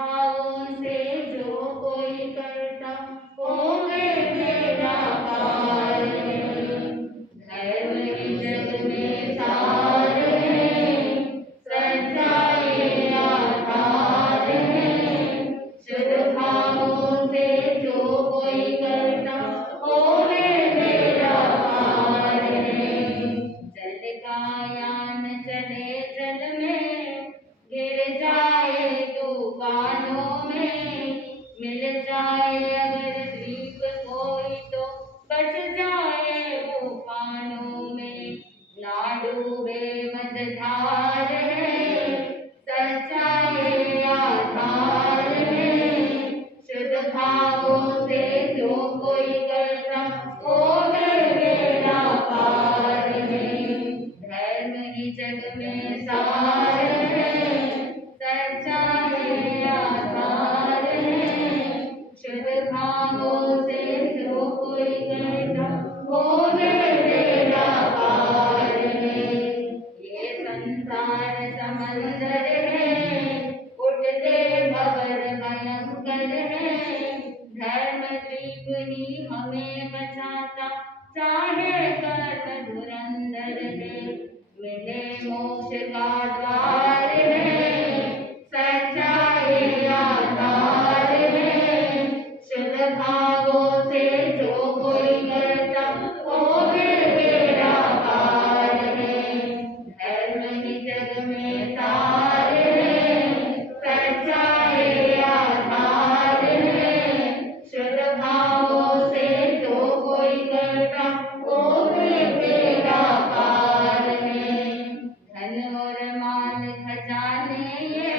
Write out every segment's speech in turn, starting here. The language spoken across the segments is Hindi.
भावों से जो कोई करता होवे मेरा कार्य। धर्म ही जग में सार है, सच्चाई आधार है। शुद्ध भावों से जो कोई करता होवे मेरा कार्य। जल का यान चले जल में, गिर जाए तूफानों में, मिल जाए अगर द्वीप कोई तो बच जाए तूफानों में। ना डूबे मझधार है, सच्चाई आधार है। शुद्ध भावों से जो कोई करता होवे मेरा कार्य। धर्म ही जग में सार है, सच्चाई आधार है। शुद्ध भावों से जो कोई करता होवे मेरा कार्य। ये संसार समंदर है, उठते भंवर भयंकर है। धर्म द्वीप ही हमें बचाता, चाहे कर्म धुरंधर है। मिले मोक्ष का द्वार है, सच्चाई आधार है। शुद्ध भावों से जो कोई करता होवे मेरा कार्य। धर्म ही जग में सार है, सच्चाई आधार है। शुद्ध भावों से जो कोई करता होवे मेरा कार्य। धन और मान खजाने ये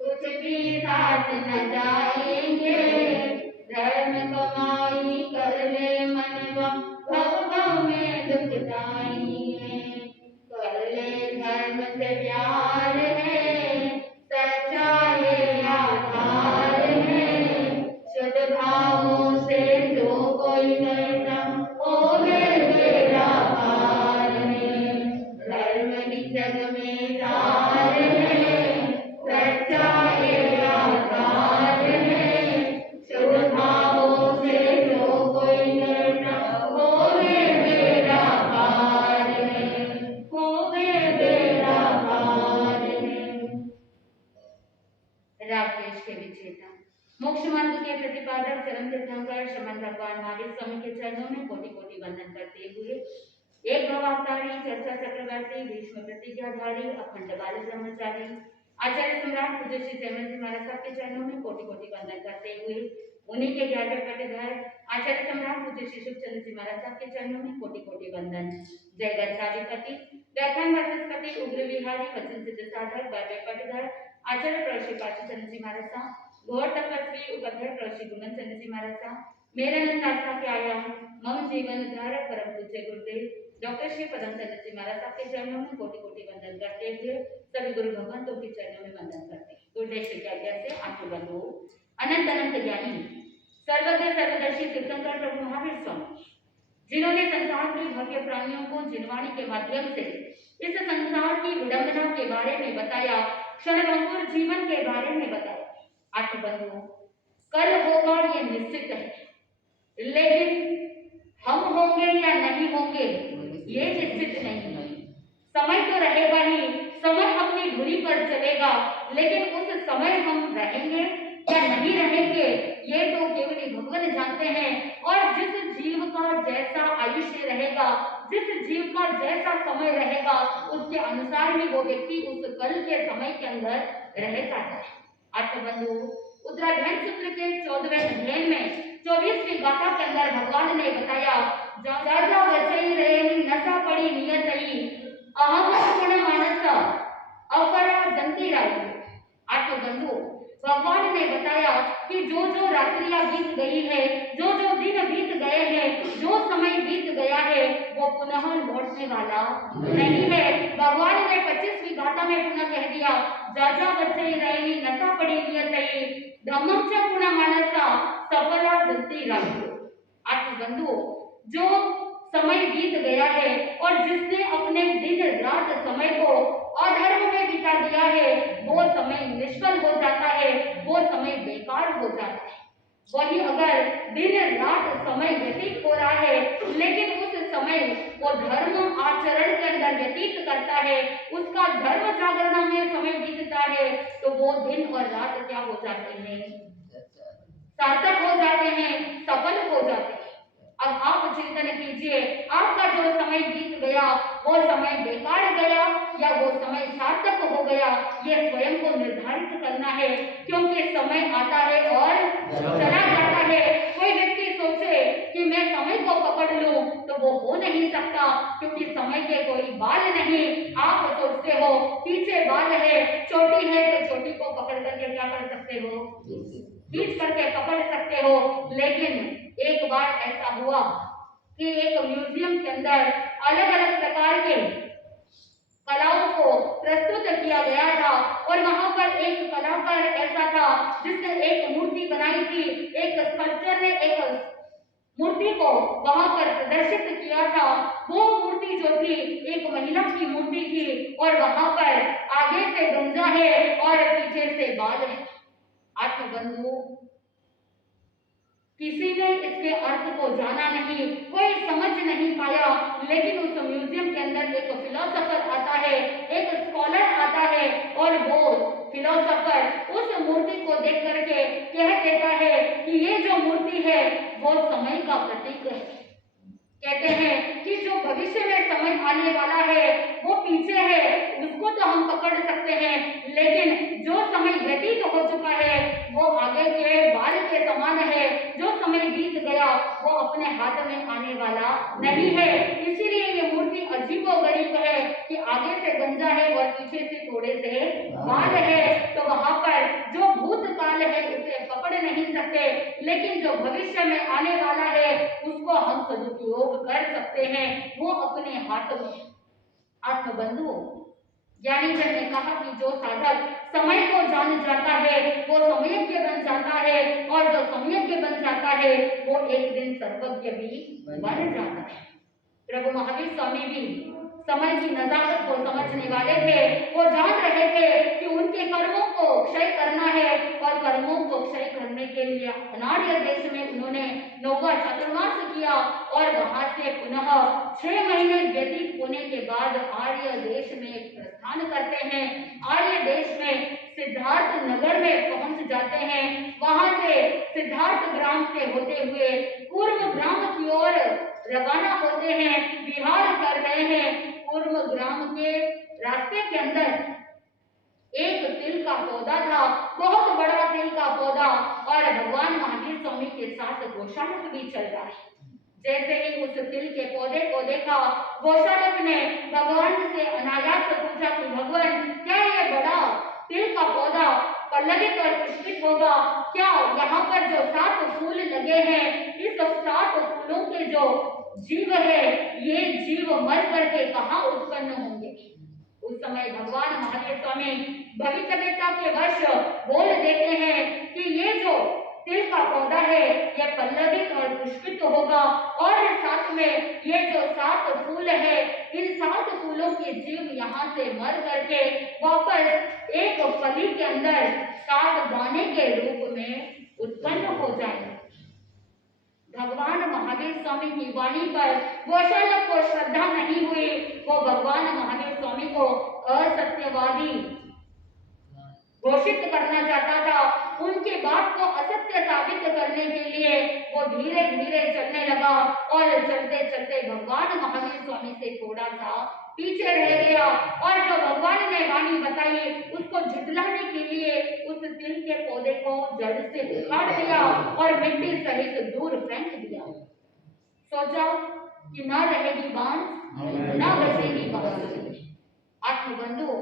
कुछ भी साथ न जाएंगे। धर्म कमाई कर ले मनवा, भव भव में दुख जाएंगे। कर ले धर्म से प्यार है, सच्चाई आधार है। शुद्ध भावों से जो कोई करता होवे मेरा कार्य। धर्म ही जग में सार है, सच्चाई आधार है। शुद्ध भावों से जो कोई करता होवे मेरा कार्य। होवे मेरा कार्य। राकेश के विजेता मोक्ष मार्ग के प्रतिपादक चरम तीर्थंकर श्रीमद भगवान महावीर स्वामी के चरणों में कोटि कोटि वंदन करते हुए एक भवावतारी चर्चा चक्रवर्ती भीष्म प्रतिज्ञाधारी अखंड बाल ब्रह्मचारी आचार्य सम्राट पूज्य श्री जयमल जी महाराज साहब के चरणों में कोटि कोटि वंदन करते हुए उन्हीं के 11वें पटधर आचार्य सम्राट पूज्य श्री सुखचंद्र जी महाराज साहब के चरणों में कोटि कोटि वंदन। जय गच्छाधिपति व्याख्यान वाचस्पति उग्र विहारी वचन सिद्ध साधक 12वें पटधर आचार्य प्रभु श्री पार्श्वचंद्र जी महाराज साहब घोर तपस्वी उपाध्याय प्रभु श्री गुणन चंद्र जी महाराज साहब मेरे अनंत आस्था के आया मम जीवन धारक परम पूज्य गुरुदेव डॉक्टर श्री पदम चंद्र जी महाराज साहब के चरणों में कोटि कोटि वंदन करते हुए सभी गुरु भगवंतों के चरणों में वंदन करते हैं। गुरुदेव श्री की आज्ञा से आंखों बंद हो। अनंत अनंत ज्ञानी सर्वज्ञ सर्वदर्शी तीर्थंकर प्रभु महावीर स्वामी जिन्होंने संसार के भव्य प्राणियों को जिनवाणी के माध्यम से इस संसार की विडंबना के बारे में बताया, क्षणभंगुर जीवन के बारे में बताया। आठ बंधुओं, कल होगा ये निश्चित है, लेकिन हम होंगे या नहीं होंगे ये निश्चित नहीं है। समय तो रहेगा ही, समय अपनी धुरी पर चलेगा, लेकिन उस समय हम रहेंगे या नहीं रहेंगे ये तो केवल भगवान जानते हैं। और जिस जीव का जैसा आयुष्य रहेगा, जिस जीव का जैसा समय रहेगा, उसके अनुसार ही वो व्यक्ति उस कल के समय के अंदर रह जाता है। आठ बंधु, उत्तराधान सूत्र के 14वें अध्याय में 24वीं गाथा के अंदर भगवान ने बताया, जा बचई रहे नशा पड़ी नियतई अहम गुण मानस अफरा जंती राई। आठ बंधु, भगवान ने बताया कि जो जो रात्रियां बीत गई है, जो जो दिन बीत गए हैं, जो समय बीत गया है वो पुनः लौटने वाला नहीं है। भगवान ने 25वीं गाथा में पुनः कह दिया, जा बच्चे रही नशा पड़ी नियतई धम्मम च गुण मानसा सफला दंती राई। आठ बंधुओं, जो समय बीत गया है और जिसने अपने दिन रात समय को अधर्म में बिता दिया है, वो समय निष्फल हो जाता है, वो हो जाता है। वही अगर दिन रात समय व्यतीत हो रहा है लेकिन उस समय वो धर्म आचरण के अंदर व्यतीत करता है, उसका धर्म जागरण में समय बीतता है, तो वो दिन और रात क्या हो जाते हैं, सार्थक हो जाते हैं, सफल हो जाते हैं। अब आप चिंतन कीजिए, आपका जो समय बीत गया वो समय बेकार गया या वो समय सार्थक हो गया, ये स्वयं को निर्धारित करना है, क्योंकि समय आता है और चला जाता है। कोई व्यक्ति सोचे कि मैं समय को पकड़ लूं तो वो हो नहीं सकता, क्योंकि समय के कोई बाल नहीं। आप सोचते हो पीछे बाल है, चोटी है, तो चोटी को पकड़ करके क्या कर सकते हो, खींच करके पकड़ सकते हो। लेकिन एक बार ऐसा हुआ कि एक म्यूजियम के अंदर अलग अलग प्रकार के कलाओं को प्रस्तुत किया गया था और वहां पर एक कलाकार ऐसा था जिसने एक मूर्ति बनाई थी। एक स्कल्पचर ने एक मूर्ति को वहां पर प्रदर्शित किया था। वो मूर्ति जो थी एक महिला की मूर्ति थी और वहां पर आगे से गंजा है और पीछे से बाल है। आत्मबंधु, किसी ने इसके अर्थ को जाना नहीं, कोई समझ नहीं पाया, लेकिन उस म्यूजियम के अंदर एक फिलोसोफर आता है, एक स्कॉलर आता है और वो फिलोसोफर उस मूर्ति को देख करके कह देता है कि ये जो मूर्ति है वो समय का प्रतीक है। कहते हैं कि जो भविष्य में समय आने वाला है वो पीछे है, उसको तो हम पकड़ सकते हैं, लेकिन जो समय व्यतीत हो चुका है वो आगे के बाल के समान है। जो समय बीत गया वो अपने हाथ में आने वाला नहीं है। इसीलिए ये मूर्ति अजीबोगरीब है कि आगे से गंजा है और पीछे से थोड़े से बाल है। तो वहां पर जो भूतकाल है उसे पकड़ नहीं सकते, लेकिन जो भविष्य में आने वाला है उसको हम सदुपयोग कर सकते हैं, वो अपने हाथ में। आत्मबंधु, ज्ञानीजन ने कहा कि जो साधक समय को जान जाता है वो समयज्ञ बन जाता है, और जो समयज्ञ बन जाता है वो एक दिन सर्वज्ञ भी बन जाता है। प्रभु महावीर स्वामी भी समय की नजाकत को समझने वाले थे। वो जान रहे थे कि उनके कर्मों को क्षय करना है, और कर्मों को क्षय करने के लिए अनार्य देश में उन्होंने 9वां चातुर्मास किया और वहां से पुनः 6 महीने व्यतीत होने के बाद आर्य देश में प्रस्थान करते हैं। आर्य देश में सिद्धार्थ नगर में पहुंच जाते हैं। वहां से सिद्धार्थ ग्राम से होते हुए पूर्व ग्राम की ओर रवाना होते हैं, विहार कर रहे हैं। पूर्व ग्राम के रास्ते के अंदर एक तिल का पौधा था, बहुत बड़ा तिल का पौधा, और भगवान महावीर स्वामी के साथ गोशालक भी चल रहा है। जैसे ही उस तिल के पौधे को देखा, गोशालक ने भगवान से अनायास पूछा कि भगवान, क्या ये बड़ा तिल का पौधा पल्लवित और पुष्पित होगा? क्या यहाँ पर जो 7 फूल लगे हैं, इस 7 फूलों के जो जीव है, ये जीव मर करके कहाँ उत्पन्न होंगे? उस समय भगवान महावीर स्वामी भविष्यवेता के वश बोल देते हैं कि ये जो तिल का पौधा है ये पल्लवित और पुष्पित होगा, और साथ में ये जो 7 फूल है, इन 7 फूलों के जीव यहाँ से मर करके वापस एक फली के अंदर 7 दाने के रूप में उत्पन्न हो जाएंगे। भगवान महावीर स्वामी की वाणी पर गोशालक को श्रद्धा नहीं हुई। वो भगवान महावीर स्वामी को असत्यवादी घोषित करना चाहता था। उनकी बात को असत्य साबित करने के लिए वो धीरे धीरे चलने लगा, और चलते चलते भगवान महावीर स्वामी से थोड़ा सा पीछे रह गया, और जो भगवान ने वाणी बताई उसको झुठलाने के लिए उस तिल के पौधे को जड़ से उखाड़ दिया और मिट्टी सहित दूर फेंक दिया। सोचा कि ना रहेगी बांस ना बचेगी बांसुरी। आत्मबंधु,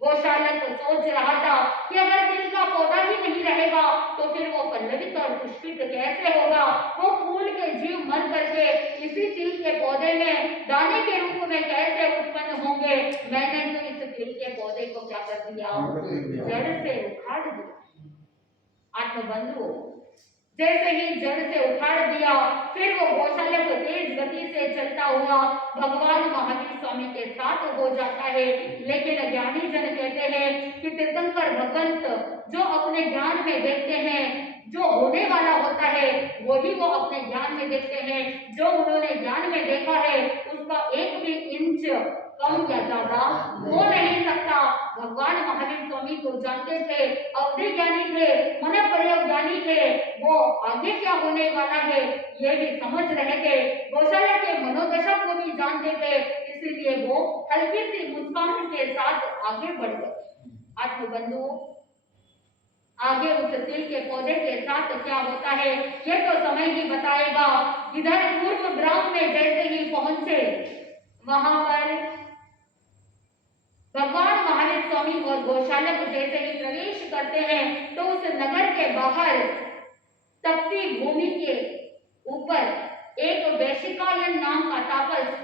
गोशालक सोच रहा था कि अगर तिल का पौधा ही नहीं रहेगा तो फिर वो पल्लवित और पुष्पित कैसे होगा? वो फूल के जीव मर करके इसी तिल के पौधे में दाने के रूप में कैसे उत्पन्न होंगे? मैंने तो इस तिल के पौधे को क्या कर दिया? जड़ से उखाड़ दिया। आत्मबंधु, जैसे ही जड़ से उखाड़ दिया, फिर वो गोशालक तेज गति से चलता हुआ भगवान महावीर स्वामी के साथ हो जाता है। लेकिन ज्ञानी जन कहते हैं कि तीर्थंकर भगवंत जो अपने ज्ञान में देखते हैं जो होने वाला होता है वही वो अपने ज्ञान में देखते हैं। जो उन्होंने ज्ञान में देखा है उसका एक भी इंच कम या ज्यादा हो नहीं सकता। भगवान महावीर स्वामी को जानते थे, अवधि ज्ञानी थे, मन प्रयोग ज्ञानी थे, वो आगे क्या होने वाला है ये भी समझ रहे थे, गौशाला के मनोदशा को भी जानते थे, इसीलिए वो हल्की सी मुस्कान के साथ आगे बढ़ गए। आत्म बंधु, आगे उस तिल के पौधे के साथ क्या होता है ये तो समय ही बताएगा। इधर पूर्व ग्राम में जैसे ही पहुंचे वहां पर भगवान महावीर स्वामी और गौशालक जैसे ही प्रवेश करते हैं तो उस नगर के बाहर तपती भूमि के ऊपर एक वैशिकायन नाम का तापस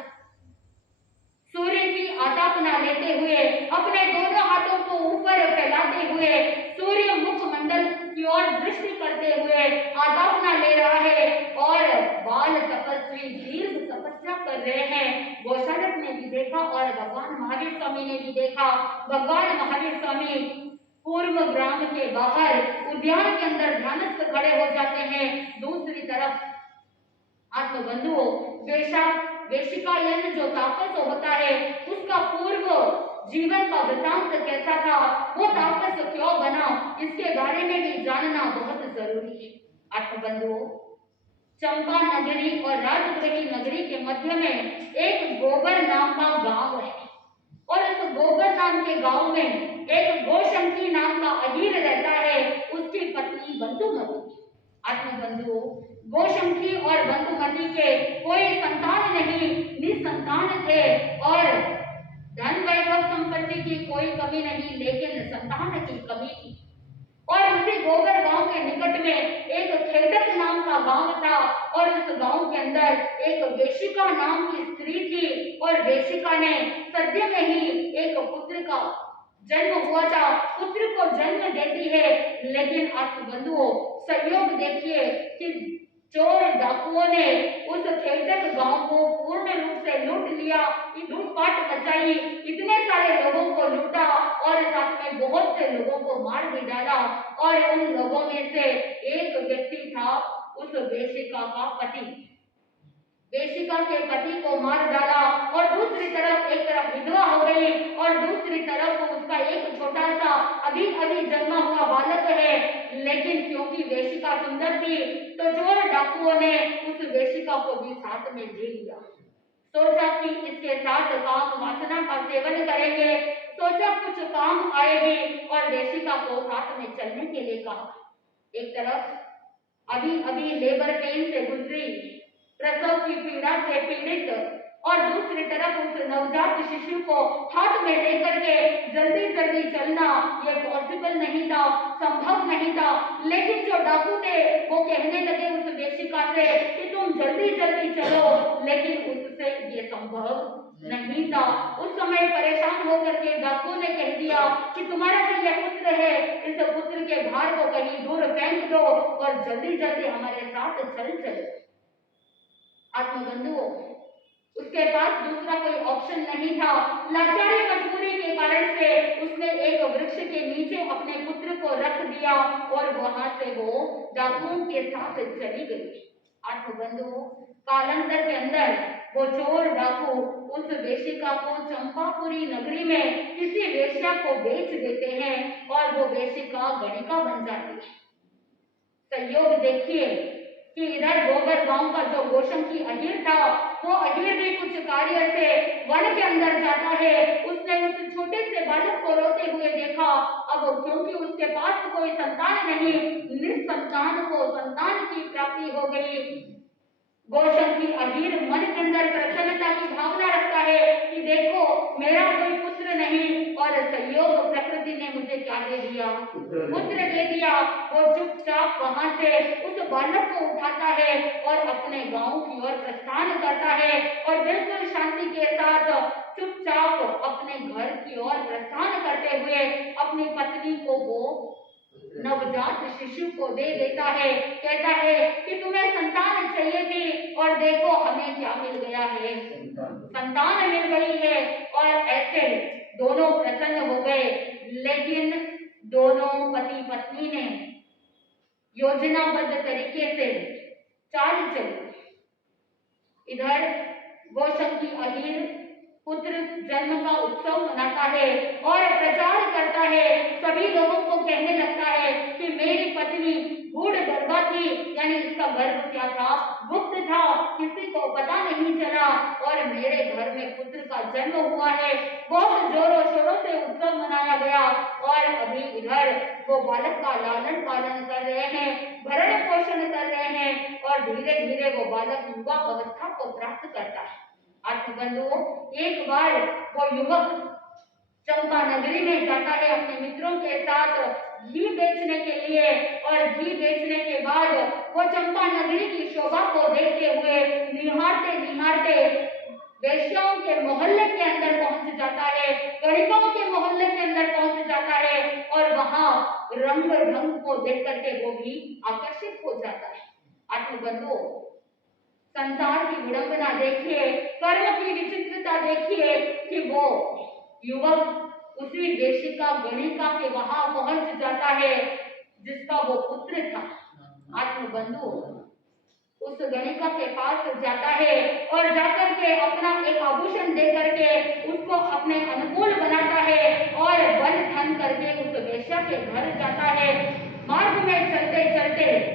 सूर्य की आतापना लेते हुए अपने दोनों हाथों को ऊपर फैलाते हुए सूर्य मुखमंडल की ओर दृष्टि करते हुए आतापना ले रहा है और बाल तपस्वी दीर्घ तपस्या कर रहे हैं। गौशालक ने भी देखा और भगवान महावीर स्वामी ने भी देखा। भगवान महावीर स्वामी पूर्व ग्राम के बाहर उद्यान के अंदर ध्यानस्थ खड़े हो जाते हैं। दूसरी तरफ आत्मबंधुओं, वेशिकायन जो तापस होता है उसका पूर्व जीवन का वृतांत कैसा था, वो तापस क्यों बना, इसके बारे में भी जानना बहुत जरूरी है। आत्मबंधुओं, चंपा नगरी और राजगृही नगरी के मध्य में एक गोबर नाम का गांव है और इस गोबर नाम के गांव में एक गोशंकी नाम का अहीर रहता है, उसकी पत्नी बंधुमती। आत्मबंधुओं, गोशंकी और बंधुमती के कोई संतान नहीं, निसंतान थे और धन वैभव संपत्ति की कोई कमी नहीं, लेकिन संतान की कमी थी। और उसी गोबर गांव के निकट में एक खेतक नाम का गांव था और उस गांव के अंदर एक वेशिका नाम की स्त्री थी और वेशिका ने सद्य में ही एक पुत्र का जन्म हुआ था, पुत्र को जन्म देती है। लेकिन आप बंधुओं, संयोग देखिए कि चोर डाकुओं ने उस खेतक गांव को पूर्ण रूप से लूट लिया, लूटपाट मचाई, इतने सारे लोगों को लूटा और साथ में बहुत से लोगों को मार भी डाला और उन लोगों में से एक व्यक्ति था उस वेशिका का पति। वेशिका के पति को मार डाला और दूसरी तरफ एक तरफ विधवा हो गई और दूसरी तरफ उसका एक छोटा सा अभी अभी जन्मा हुआ बालक है। लेकिन क्योंकि वेशिका सुंदर थी तो चोर डाकुओं ने उस वेशिका को भी साथ में ले लिया। सोचा कि इसके साथ काम वासना का सेवन करेंगे, सोचा कुछ काम आएगी और वेशिका को साथ में चलने के लिए कहा। एक तरफ अभी अभी लेबर पेन से गुजरी, प्रसव की पीड़ा से पीड़ित और दूसरी तरफ उस नवजात शिशु को हाथ में लेकर के जल्दी जल्दी चलना ये पॉसिबल नहीं था, संभव नहीं था। लेकिन जो डाकू थे वो कहने लगे उस वेशिका से कि तुम जल्दी जल्दी चलो, लेकिन उससे ये संभव नहीं था। उस समय परेशान होकर के डाकू ने कह दिया कि तुम्हारा जो ये पुत्र है इस पुत्र के भार को कहीं दूर फेंक दो और जल्दी जल्दी हमारे साथ चल चलो। आत्मबंधुओं, उसके पास दूसरा कोई ऑप्शन नहीं था। लाचारी मजबूरी के कारण से उसने एक वृक्ष के नीचे अपने पुत्र को रख दिया और वहां से वो डाकुओं के साथ चली गई। आत्मबंधुओं, कालांतर के अंदर वो चोर डाकू उस वेशिका को चंपापुरी नगरी में किसी वेश्या को बेच देते हैं और वो वेशिका गणिका बन जाती है। संयोग देखिए कि इधर गोबर गांव का जो गोशंकी अहीर था वो अहीर भी कुछ कार्य से वन के अंदर जाता है। उसने उस छोटे से बालक को रोते हुए देखा। अब क्योंकि उसके पास कोई संतान नहीं, निसंतान को संतान की प्राप्ति हो गई। गोशंकी अहीर मन के अंदर प्रसन्नता की भावना रखता है कि देखो मेरा कोई पुत्र नहीं और संयोग प्रकृति ने मुझे क्या दे दिया, पुत्र दे दिया। वो चुपचाप वहां से उस बालक को उठाता है और अपने गांव की ओर प्रस्थान करता है और बिल्कुल शांति के साथ चुपचाप अपने घर की ओर प्रस्थान करते हुए अपनी पत्नी को वो नवजात शिशु को दे देता है। कहता है कि तुम्हें संतान चाहिए थी और देखो हमें क्या मिल गया है, संतान मिल गई है। और ऐसे दोनों प्रसन्न हो गए। लेकिन दोनों पति पत्नी ने योजनाबद्ध तरीके से चाल चली। इधर गोशक्ति अहीर पुत्र जन्म का उत्सव मनाता है और प्रचार करता है, सभी लोगों को कहने लगता है कि मेरी पत्नी गूढ़ गर्भा थी, यानी इसका गर्भ क्या था, गुप्त था, किसी को पता नहीं चला और मेरे घर में पुत्र का जन्म हुआ है। बहुत जोरों शोरों से उत्सव मनाया गया और अभी इधर वो बालक का लालन पालन कर रहे हैं, भरण पोषण कर रहे हैं और धीरे धीरे वो बालक युवा अवस्था को प्राप्त करता है। आत्मबंधुओं, एक बार वो युवक चंपा नगरी में जाता है अपने मित्रों के साथ घी बेचने के लिए और घी बेचने के बाद वो चंपा नगरी की शोभा को देखते हुए निहारते निहारते वेश्याओं के मोहल्ले के अंदर पहुंच जाता है, गणिकों के मोहल्ले के अंदर पहुंच जाता है और वहां रंग ढंग को देख करके वो भी आकर्षित हो जाता है। आत्मबंधुओं, संसार की विडंबना देखिए, कर्म की विचित्रता देखिए कि वो युवक उसी वेश्या गणिका के वहां पहुंच जाता है जिसका वो पुत्र था। आत्मबंधु उस गणिका के पास जाता है और जाकर के अपना एक आभूषण दे करके उसको अपने अनुकूल बनाता है और बल ठन करके उस वेश्या के घर जाता है। मार्ग में चलते चलते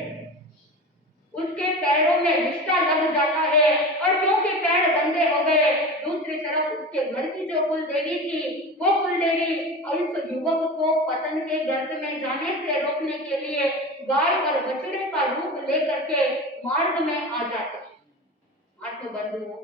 उसके पैरों में रिश्ता लग जाता है और क्योंकि पैर गंदे हो गए, दूसरी तरफ उसके घर की जो कुलदेवी थी वो कुलदेवी इस युवक को पतन के गर्त में जाने से रोकने के लिए गाय और बछड़े का रूप लेकर के मार्ग में आ जाते हैं। आत्मबंधुओं,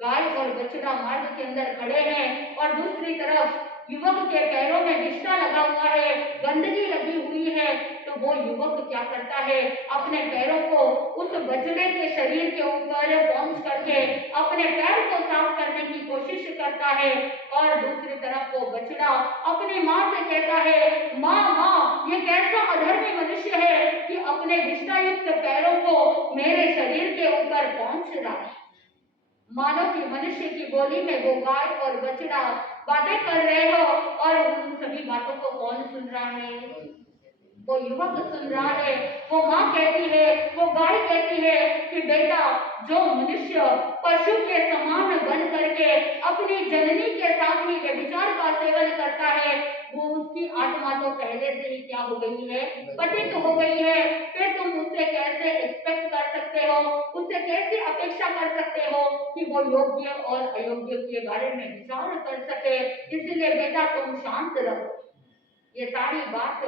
गाय और बछड़ा मार्ग के अंदर खड़े हैं और दूसरी तरफ युवक के पैरों में विष्ठा लगा हुआ है, गंदगी लगी हुई है, तो वो युवक क्या करता है, अपने पैरों को उस बछड़े के शरीर के ऊपर पहुंच करके अपने पैर को साफ करने की कोशिश करता है और दूसरी तरफ वो बछड़ा अपनी माँ से कहता है, माँ माँ, ये कैसा अधर्मी मनुष्य है कि अपने विष्ठायुक्त पैरों को मेरे शरीर के ऊपर पहुंच रहा है। मानो कि मनुष्य की बोली में वो गाय और बछड़ा बातें कर रहे हो और उन सभी बातों को कौन सुन रहा है, वो युवक सुन रहा है। वो माँ कहती है, वो गाय कहती है कि बेटा, जो मनुष्य पशु के समान बन करके अपनी जननी के साथ ही व्यभिचार का सेवन करता है, वो उसकी आत्मा तो पहले से ही क्या हो गई है, पतित हो गई है। फिर तुम उससे कैसे एक्सपेक्ट कर सकते हो, उससे कैसे अपेक्षा कर सकते हो कि वो योग्य और अयोग्य के बारे में विचार कर सके। इसलिए बेटा तुम शांत रहो। ये सारी बात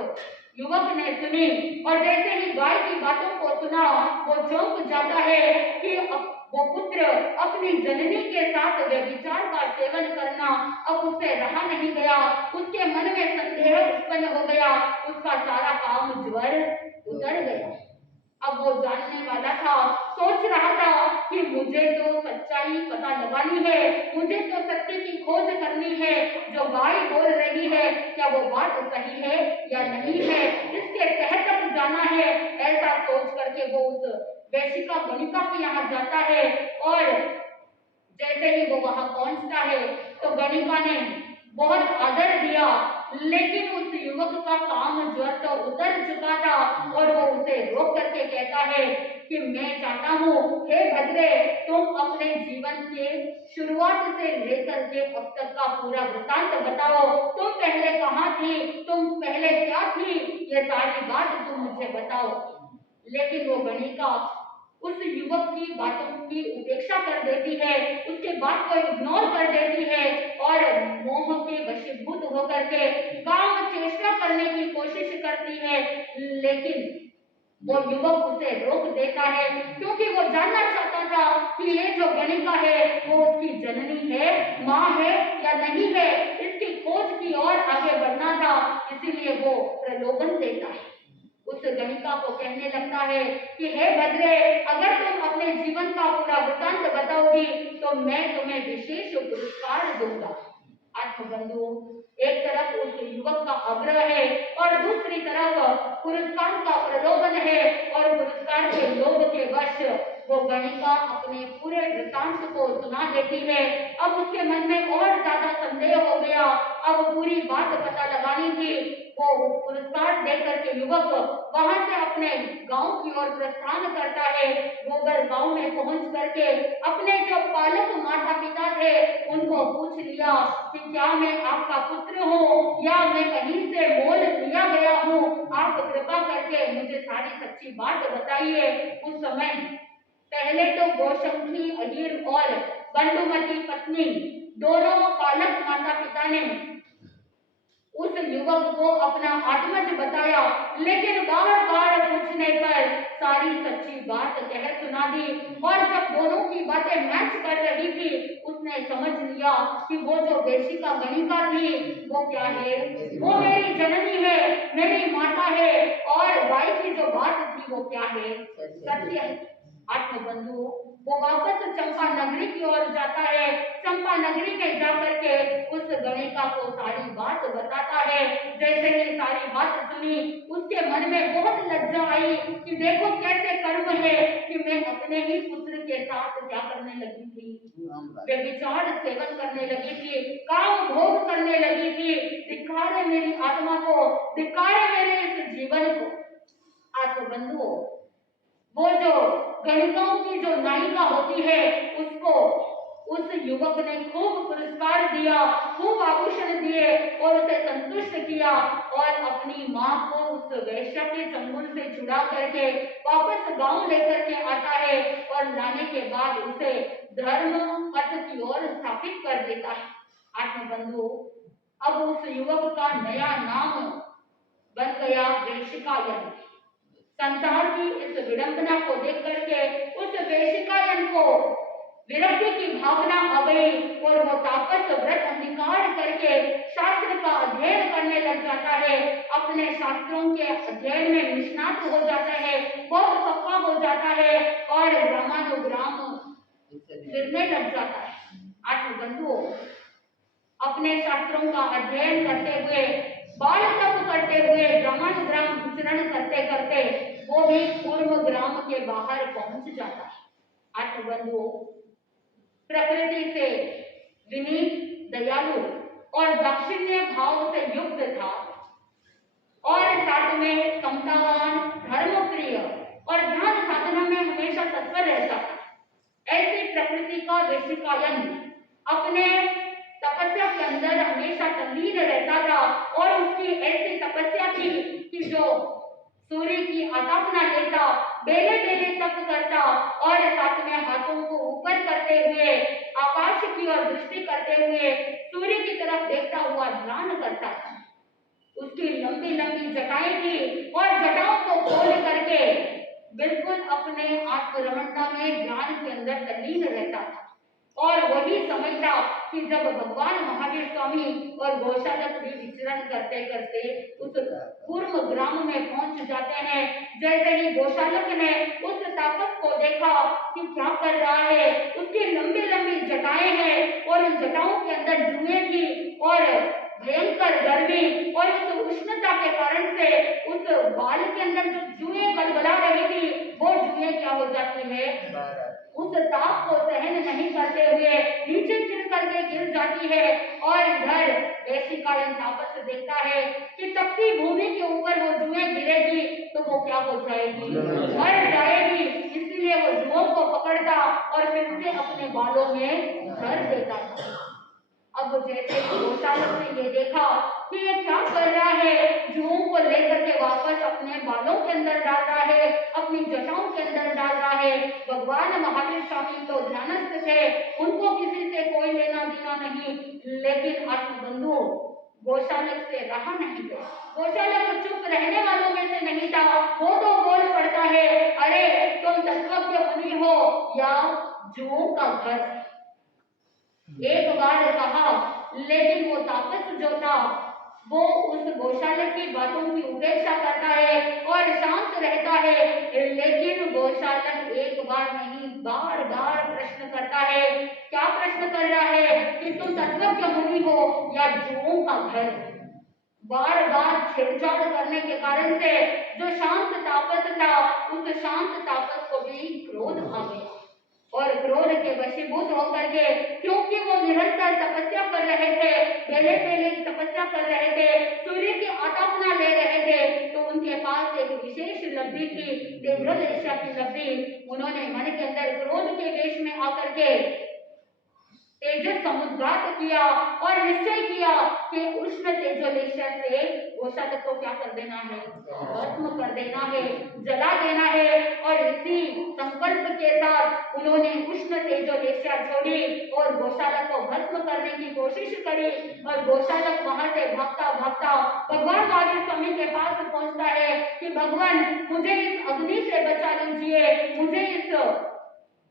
युवक ने सुनी और जैसे ही गाय की बातों को सुना, वो चौंक जाता है कि वो पुत्र अपनी जननी के साथ व्यभिचार का सेवन करना अब उससे रहा नहीं गया। उसके मन में संदेह उत्पन्न हो गया, उसका सारा काम ज्वर उतर गया। अब वो जानने वाला था, सोच रहा था कि मुझे तो सच्चाई पता लगानी है, मुझे तो सत्य की खोज करनी है, जो गाय बोल रही है क्या वो बात सही है या नहीं है, इसके तह तक जाना है। ऐसा सोच करके वो उस वैशिका गणिका के यहाँ जाता है और जैसे ही वो वहां पहुंचता है तो गणिका ने बहुत आदर दिया, लेकिन उस युवक का काम ज्वर तो उतर चुका था और वो उसे रोक करके कहता है कि मैं चाहता हूँ, हे भद्रे, तुम अपने जीवन के शुरुआत से लेकर के अब तक का पूरा वृतांत बताओ। तुम पहले कहाँ थी, तुम पहले क्या थी, ये सारी बात तुम मुझे बताओ। लेकिन वो गणिका उस युवक की बातों की उपेक्षा कर देती है, उसके बात को इग्नोर कर देती है और मोह के वशीभूत होकर के काम चेष्टा करने की कोशिश करती है। लेकिन वो युवक उसे रोक देता है क्योंकि वो जानना चाहता था कि ये जो गणिका है वो उसकी जननी है, माँ है या नहीं है। इसकी खोज की ओर आगे बढ़ना था, इसीलिए वो प्रलोभन देता है। उस गणिका को कहने लगता है कि हे भद्रे, अगर तुम अपने जीवन का पूरा वृतांत बताओगी तो मैं तुम्हें विशेष पुरस्कार दूंगा। आत्मबंधुओं, एक तरफ उस युवक का आग्रह है और दूसरी तरफ पुरस्कार का प्रलोभन है और पुरस्कार के लोभ के वश वो वो गणिका अपने पूरे वृत्तांत को सुना देती है। अब उसके मन में और ज्यादा संदेह हो गया। अब पूरी बात पता लगानी थी। वो पुरस्कार देकर के युवक वहां से अपने गांव की ओर प्रस्थान करता है। गोबर गांव में पहुंच करके अपने जो पालक माता पिता थे उनको पूछ लिया कि क्या मैं आपका पुत्र हूँ या मैं कहीं से मोल लिया गया हूँ, आप कृपा करके मुझे सारी सच्ची बात बताइए। उस समय पहले तो गोशंखी अहीर और बंधुमती पत्नी दोनों पालक माता पिता ने उस युवक को अपना आत्मज बताया, लेकिन बार बार पूछने पर सारी सच्ची बात कह सुना दी। और जब दोनों की बातें मैच कर रही थी उसने समझ लिया कि वो जो वेशिका गणिका थी वो क्या है, वो मेरी जननी है, मेरी माता है, और भाई की जो बात थी वो क्या है, सत्य है। आत्मबंधु वो वापस चंपा नगरी की ओर जाता है। चंपा नगरी में जाकर के उस गणिका को सारी बात बताता है। जैसे ही सारी बात सुनी उसके मन में बहुत लज्जा आई कि देखो कैसे कर्म है कि मैं अपने ही पुत्र के साथ क्या करने लगी थी, व्यभिचार सेवन करने लगी थी, काम भोग करने लगी थी। धिक्कार है मेरी आत्मा को, धिक्कार है मेरे इस जीवन को। आत्मबंधु वो जो गणिकाओं की जो नायिका होती है उसको उस युवक ने खूब पुरस्कार दिया, खूब आभूषण दिए और उसे संतुष्ट किया और अपनी माँ को उस वैश्य के चंगुल से छुड़ा करके वापस गांव लेकर के आता है और लाने के बाद उसे धर्म पथ की ओर स्थापित कर देता है। आत्मबंधु अब उस युवक का नया नाम बन गया वेशिकायन। संसार की इस विडंबना को देख करके उस वेशिकायन को विरक्ति की भावना आ गई और वो तापस व्रत अंगीकार करके शास्त्र का अध्ययन करने लग जाता है। अपने शास्त्रों के अध्ययन में निष्णात हो जाता है, बहुत पक्का हो जाता है और ग्रामानुग्राम फिरने लग जाता है। आत्मबंधु अपने शास्त्रों का अध्ययन करते हुए, बाल तप करते हुए, ग्रामानुग्राम विचरण करते करते वो भी पूर्व ग्राम के बाहर पहुंच जाता है। आत्मबंधु प्रकृति से विनीत, दयालु और दाक्षिण्य भाव से युक्त था और साथ में समतावान, धर्मप्रिय और ध्यान साधना में हमेशा तत्पर रहता था। ऐसी प्रकृति का वेशिकायन अपने तपस्या के अंदर हमेशा तल्लीन रहता था और उसकी ऐसी तपस्या थी कि जो सूर्य की आतापना लेता, बेले बेले तप करता और साथ में हाथों को ऊपर करते हुए आकाश की ओर दृष्टि करते हुए सूर्य की तरफ देखता हुआ ध्यान करता था। उसकी लंबी लंबी जटाएं थी और जटाओं को खोल करके बिल्कुल अपने आत्मरमणता में ध्यान के अंदर तल्लीन रहता था। और वही समय था कि जब भगवान महावीर स्वामी और गौशालक भी विचरण करते करते उस पूर्व ग्राम में पहुंच जाते हैं। जैसे ही गौशालक ने उस तापस को देखा कि क्या कर रहा है, उसकी लंबी लंबी जटाएं हैं और उन जटाओं के अंदर जुएं थी और भयंकर गर्मी और उस उष्णता के कारण से उस बाल के अंदर जो जुएं बलबला रही थी वो जुएं क्या हो जाती है, उस ताप को सहन नहीं करते हुए नीचे गिर करके गिर जाती है। और इधर वेशिकायन तापस देखता है कि तपती भूमि के ऊपर वो जुएं गिरेगी तो वो क्या हो जाएगी, मर जाएगी। इसलिए वो जुओं को पकड़ता और फिर से अपने बालों में भर देता था। अब जैसे गौशालक ने ये देखा कि ये क्या कर रहा है, जुओं को लेकर के वापस अपने बालों के अंदर डाल रहा है, अपनी जटाओं के अंदर डाल रहा है। भगवान महावीर स्वामी तो ध्यानस्थ थे, उनको किसी से कोई लेना देना नहीं, लेकिन आत्मबंधु गौशालक से रहा नहीं गया। गौशालक चुप रहने वालों में से नहीं था, वो तो बोल पड़ता है, अरे तुम तत्वज्ञ मुनि हो या जुओं का घर। एक बार कहा, लेकिन वो तापस जो था वो उस गौशालक की बातों की उपेक्षा करता है और शांत रहता है। लेकिन गौशालक एक बार नहीं बार बार प्रश्न करता है। क्या प्रश्न कर रहा है कि तुम तत्वज्ञ मुनि हो या जुओं का घर। बार बार छेड़छाड़ करने के कारण से जो शांत तापस था उस शांत तापस को भी क्रोध आ गया। और क्रोध के वशीभूत होकर के, क्योंकि वो निरंतर तपस्या कर रहे थे, बेले बेले तपस्या कर रहे थे, सूर्य की आतापना ले रहे थे, तो उनके पास एक विशेष लब्धि थी, तेजोलेशा की लब्धि। उन्होंने मन के अंदर क्रोध के वेश में आकर के तेजस समुद्घात किया और निश्चय किया कि उष्ण तेजोलेशा से गोशालक को क्या कर देना है, भस्म कर देना है, जला देना है। और इसी संकल्प के साथ उन्होंने उष्ण तेजोलेशा छोड़ी और गोशालक को भस्म करने की कोशिश करी। और गोशालक वहां से भागता भागता भगवान महावीर स्वामी के पास पहुंचता है कि भगवान मुझे इस अग्नि से बचा लीजिए, मुझे इस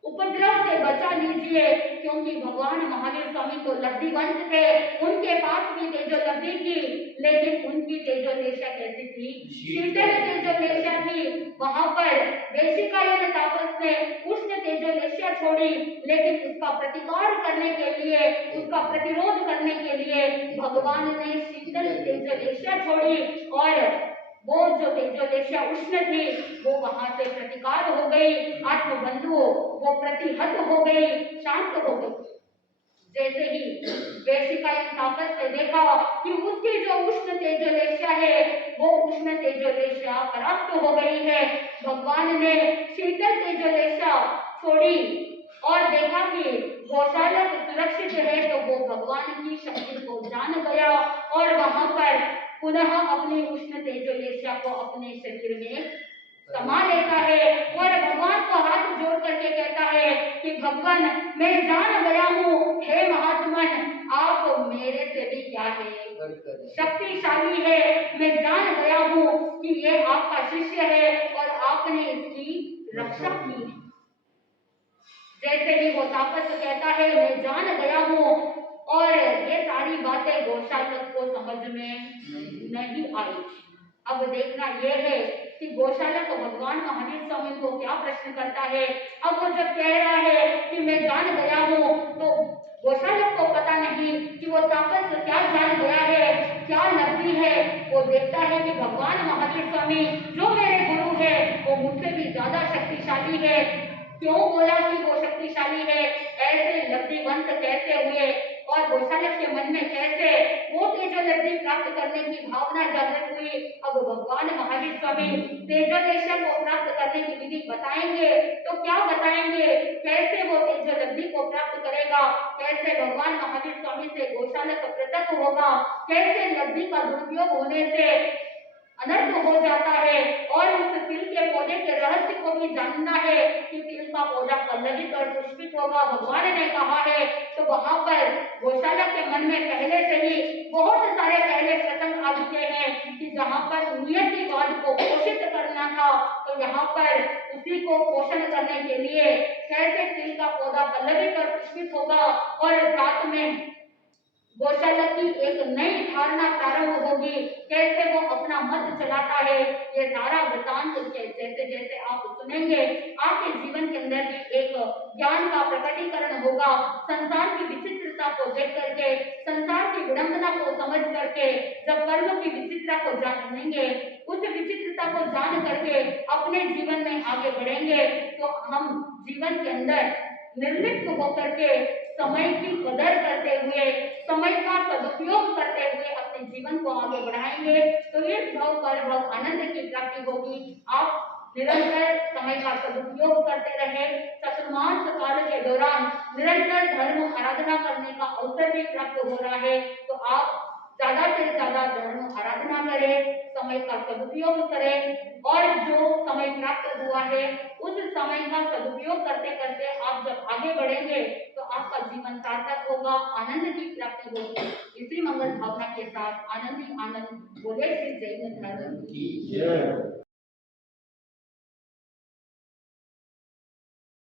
उपद्रव से बचा लीजिए, क्योंकि भगवान महावीर स्वामी तो लब्धिवंत थे, उनके पास भी तेजो लब्धि थी, लेकिन उनकी तेजोलेशा कैसी थी, शीतल तेजोलेशा थी। वहां पर देशिकायन तापस ने उष्ण तेजोलेशा छोड़ी, लेकिन उसका प्रतिकार करने के लिए, उसका प्रतिरोध करने के लिए भगवान ने शीतल तेजोलेशा छोड़ी। और वो जो तेजोलेशा उष्ण थी वो वहां से प्रतिकार हो गई, आत्मबंधु वो प्रतिहत हो गई, शांत हो गई। जैसे ही वेशिकायन तापस ने देखा कि उसकी जो उष्ण तेजोलेशा है वो उष्ण तेजोलेशा परास्त हो गई है, भगवान ने शीतल तेजोलेशा छोड़ी और देखा कि गोशालक सुरक्षित है, तो वो भगवान की शक्ति को जान गया और वहां पर पुनः अपनी उष्ण तेजोलेशा को अपने शरीर में समा लेता है और भगवान को हाथ जोड़ करके कहता है कि भगवान मैं जान गया हूँ, हे महात्मन आप मेरे से भी क्या है, शक्तिशाली है। मैं जान गया हूँ कि ये आपका शिष्य है और आपने इसकी रक्षा की है। जैसे ही वो तापस कहता है मैं जान गया हूँ, और ये सारी बातें गोशालक को समझ में नहीं आई। अब देखना ये है कि गोशालक भगवान महावीर स्वामी को क्या प्रश्न करता है। अब वो जब कह रहा है कि मैं जान गया हूँ, तो गोशालक को पता नहीं कि वो तापस क्या जान गया है, क्या लब्धि है। वो देखता है कि भगवान महावीर स्वामी जो मेरे गुरु है वो मुझसे भी ज्यादा शक्तिशाली है। क्यों बोला कि वो शक्तिशाली है, ऐसे लब्धिवंत कैसे हुए और गोशालक के मन में कैसे वो तेजोलब्धि प्राप्त करने की भावना जागृत हुई। अब भगवान महावीर स्वामी तेजोलेशा को प्राप्त करने की विधि बताएंगे, तो क्या बताएंगे, कैसे वो तेजोलब्धि को प्राप्त करेगा, कैसे भगवान महावीर स्वामी से गोशालक पृथक होगा, कैसे लब्धि का दुरुपयोग होने से अनर्थ हो जाता है। और उस तिल के पौधे के रहस्य को भी जानना है कि तिल का पौधा पल्लवित और पुष्पित होगा, भगवान ने कहा है। तो वहां पर गोशालक के मन में पहले से ही बहुत सारे पहले प्रसंग आ चुके हैं कि जहां पर नियतिवाद को पोषित करना था, तो यहाँ पर उसी को पोषण करने के लिए कैसे तिल का पौधा पल्लवित और पुष्पित होगा और साथ में गोशालक की एक नई धारणा प्रारंभ होगी, कैसे वो अपना मत चलाता है। ये सारा वृतांत जैसे जैसे आप सुनेंगे आपके जीवन के अंदर भी एक ज्ञान का प्रकटीकरण होगा। संसार की विचित्रता को देख करके, संसार की विडंबना को समझ करके जब कर्म की विचित्रता को जानेंगे, उस विचित्रता को जान करके अपने जीवन में आगे बढ़ेंगे, तो हम जीवन के अंदर निर्लिप्त होकर के समय की कदर करते हुए, समय का सदुपयोग करते हुए अपने जीवन को आगे बढ़ाएंगे, तो इस भव पर भव आनंद की प्राप्ति होगी। आप निरंतर समय का सदुपयोग करते रहे, चतुर्मास काल के दौरान निरंतर धर्म आराधना करने का अवसर भी प्राप्त हो रहा है, तो आप ज्यादा से ज्यादा धर्म आराधना करें, समय का सदुपयोग करें और जो समय प्राप्त हुआ है उस समय का सदुपयोग करते करते आप जब आगे बढ़ेंगे तो आपका जीवन सार्थक होगा, आनंद की प्राप्ति होगी। इसी मंगल भावना के साथ आनंद ही आनंद बोले श्री जय धर्म की जय।